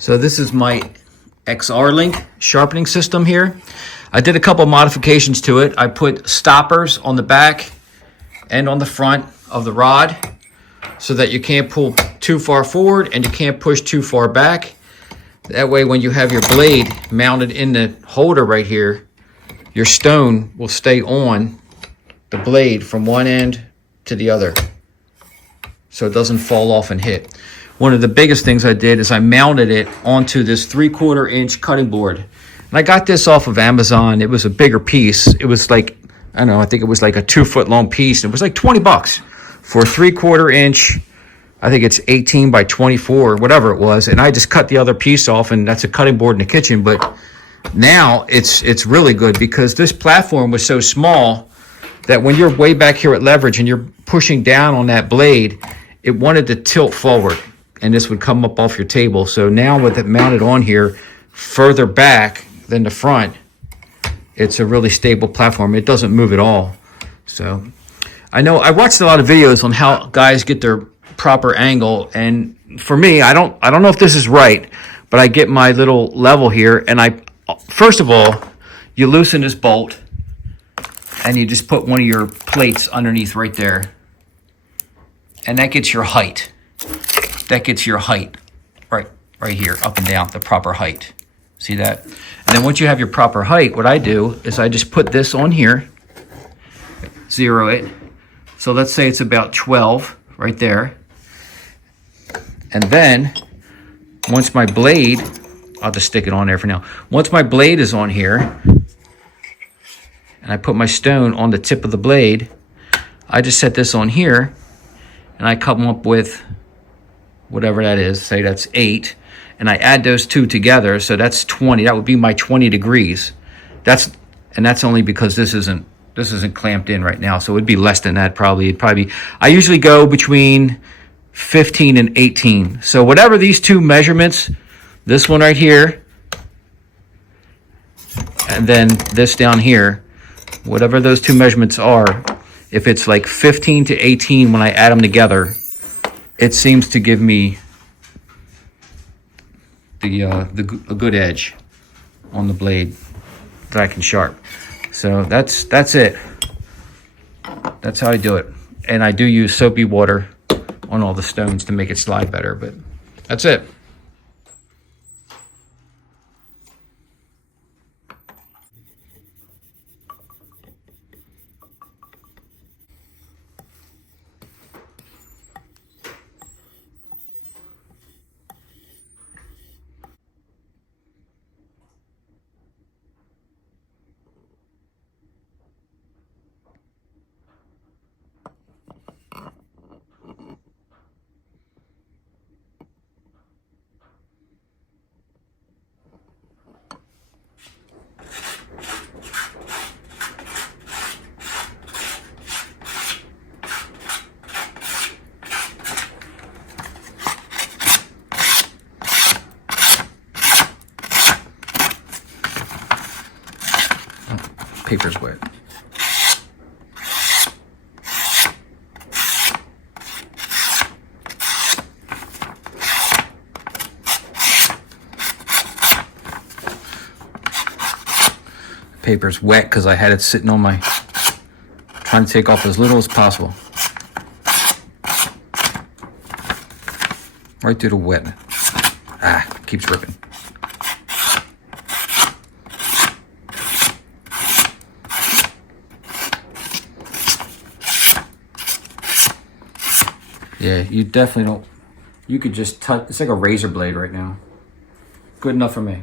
So this is my XARILK sharpening system here. I did a couple modifications to it. I put stoppers on the back and on the front of the rod so that you can't pull too far forward and you can't push too far back. That way when you have your blade mounted in the holder right here, your stone will stay on the blade from one end to the other so it doesn't fall off and hit. One of the biggest things I did is I mounted it onto this 3/4 inch cutting board. And I got this off of Amazon. It was a bigger piece. It was like, I don't know, I think it was like a 2 foot long piece. It was like 20 bucks for a 3/4 inch. I think it's 18 by 24, whatever it was. And I just cut the other piece off, and that's a cutting board in the kitchen. But now it's really good because this platform was so small that when you're way back here at leverage and you're pushing down on that blade, it wanted to tilt forward and this would come up off your table. So now with it mounted on here further back than the front, it's a really stable platform. It doesn't move at all. So I know I watched a lot of videos on how guys get their proper angle, and for me, I don't know if this is right, but I get my little level here, and first of all, you loosen this bolt and you just put one of your plates underneath right there, and that gets your height. That gets your height right here, up and down, the proper height. See that? And then once you have your proper height, what I do is I just put this on here, zero it. So let's say it's about 12 right there. And then once my blade, I'll just stick it on there for now. Once my blade is on here, and I put my stone on the tip of the blade, I just set this on here, and I come up with whatever that is, say that's 8, and I add those two together, so that's 20. That would be my 20 degrees. That's only because this isn't clamped in right now, so it would be less than that probably. I usually go between 15 and 18. So whatever these two measurements, this one right here, and then this down here, whatever those two measurements are, if it's like 15 to 18 when I add them together, it seems to give me a good edge on the blade that I can sharp. So that's it. That's how I do it. And I do use soapy water on all the stones to make it slide better, but that's it. Paper's wet. Paper's wet because I had it sitting on my, trying to take off as little as possible. Right through the wet. Keeps ripping. Yeah, you definitely don't, you could just touch, it's like a razor blade right now. Good enough for me.